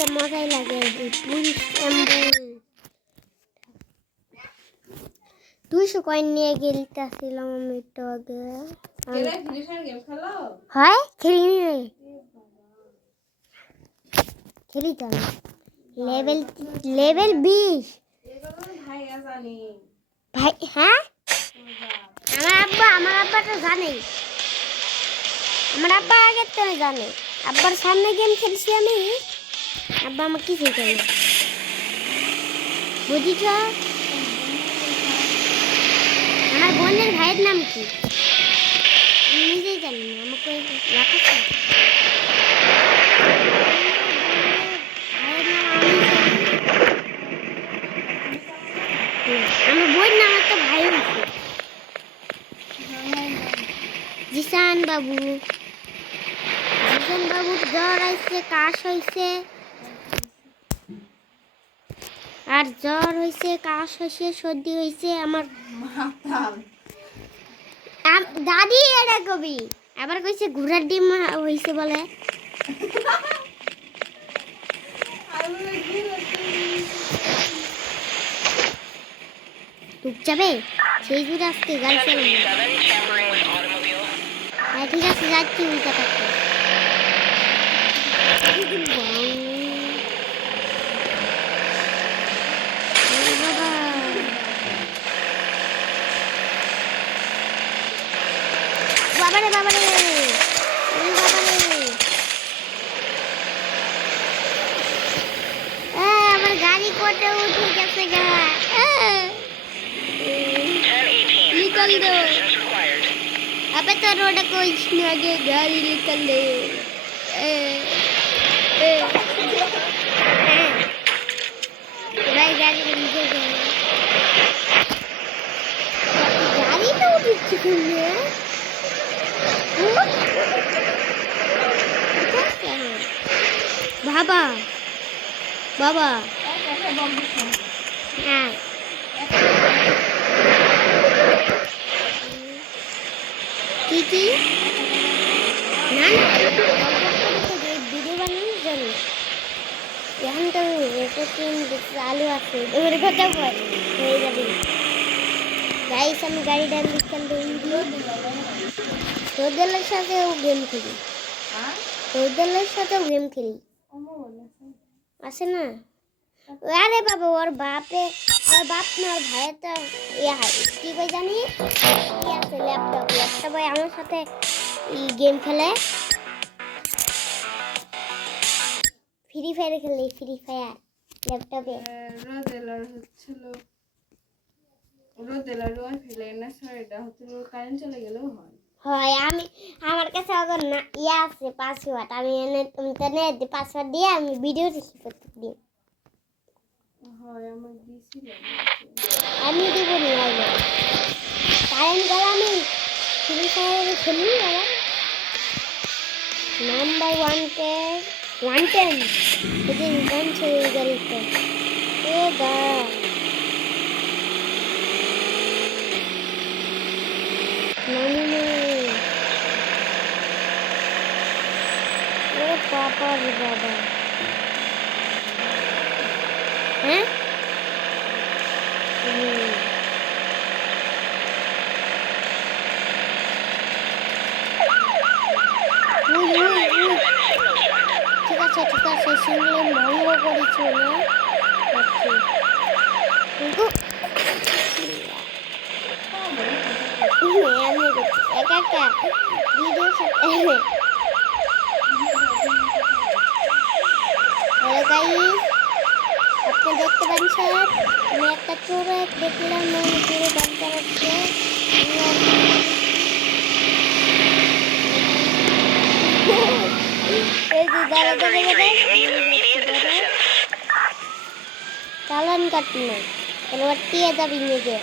খেলতে মজাই লাগে পুলিশ অ্যাম্বুল 200 কয়েন নিয়ে গেলতেছিলাম আমি একটু আগে হয় খেলি তো লেভেল 20 ভাই হ্যাঁ আমার আব্বা তো জানে আমার আব্বা আগে তো জানে আব্বার সামনে গেম খেলছি আমি আব্বা আমাকে কি শিখালো বুঝিছ আমার বোনের ভাইয়ের নাম কি আমি নিজেই জানি না আমাকে লেখা আমার বোনের নাম একটা ভাই আছে জিসান বাবুর জ্বর আইছে কাশ হইছে আর জ্বর হইছে কাশ হইছে সর্দি হইছে আমার দাদি এটা কবি আবার কইছে ঘোড়ার ডিম হইছে বলে টুক যাবে সেই জুড়ে আজকে গাড়ি চালাবো হ্যাঁ ঠিক আছে যাচ্ছি উল্টা কাটতে বাবারে বাবারে আমার গাড়ি কোটে উঠে গেছে গা निकल दो अबे तो रोड कोई आगे गाड़ी निकल दे भाई गाड़ी निकल गई गाड़ी तो उठी चुकी है बाबा बाबा हाँ কি না ভিডিও বানানোর জন্য এখন তো রেকর্ডিং চালু আছে ওর কথা বল হয়ে যাবে গাইস আমি গাড়ি ডান দিচ্ছিলাম তোদের সাথেও গেম খেলি তোদের সাথেও গেম খেলি আছে না আরে বাবা ওর বাপ না ওর ভাইয়ের তো কি কই জানি কি আছে ল্যাপটপে আমার সাথে গেম খেলে ফ্রি ফায়ার খেলে ল্যাপটপে রোদেলার ফেলে না এটা হচ্ছে কারেন্ট চলে গেলেও হয় আমি আমার কাছে এখন না আছে পাসওয়ার্ড আমি ইন্টারনেট পাসওয়ার্ড দিয়ে আমি ভিডিও দেখি প্রত্যেক দিন আমি দিব না কারেন্ট গেল আমি ফ্রি ফায়ার খেলি বাবা নাম্বার 110 এটি গান ছেড়ে গাড়িতে ও গা নানি ও পাপা রে বাবা হ্যাঁ ঠিক আছে সিংলে ভঙ্গ করেছি না কিন্তু আমি একা একা ভিডিও হ্যালো গাইস আপনি দেখতে পাচ্ছেন আমি একটা চোরে দেখলাম চোরে দাম চালাচ্ছে চালান কাটল এবার টিয়ে যাবি নিজে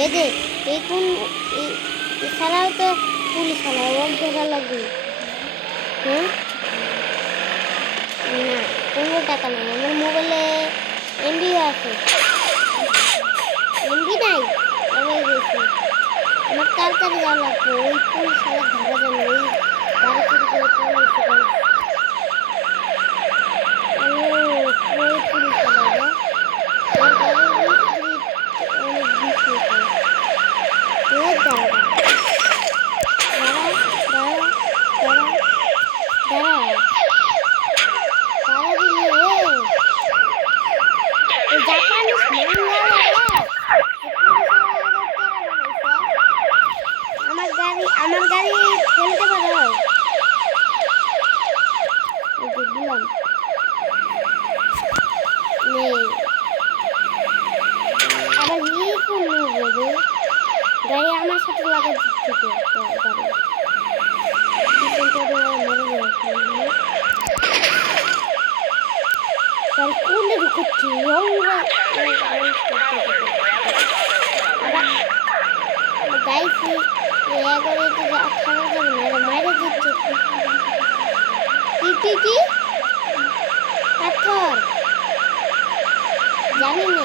এই যে এই কোন ছাড়াও তো পুলিশ ছাড়া ওর ধরা লাগবে হ্যাঁ না কোনো টাকা নেই আমার মোবাইলে এমবি আছে এমবি নাই আমার তাড়াতাড়ি যাওয়া লাগবে ওই পুলিশ ছাড়া ধরা যাবে গাড়ি চুরি করে পালাইছে গাইস। ও কই চুরি করে রে? ওর গাড়ির স্পিড অনেক বেশি হয়। ও দাঁড়া দাঁড়া দাঁড়া দাঁড়া দাঁড়া দাঁড়া দিলে এই জাপানিজ মাঙ্গাওয়ালা আমার গাড়ি ফেলতে পারো এই যে দিলাম নেই আবার নিয়ে কোন নেবে গাড়ি আমার সাথে লাগা দিচ্ছে গাড়ি মরে যাচ্ছে গাড়ি কোনে ঢুকছে গাইছি এগারে তো খাওয়া যাবে না এরা মাইরে দিচ্ছে কি পাথর জানি না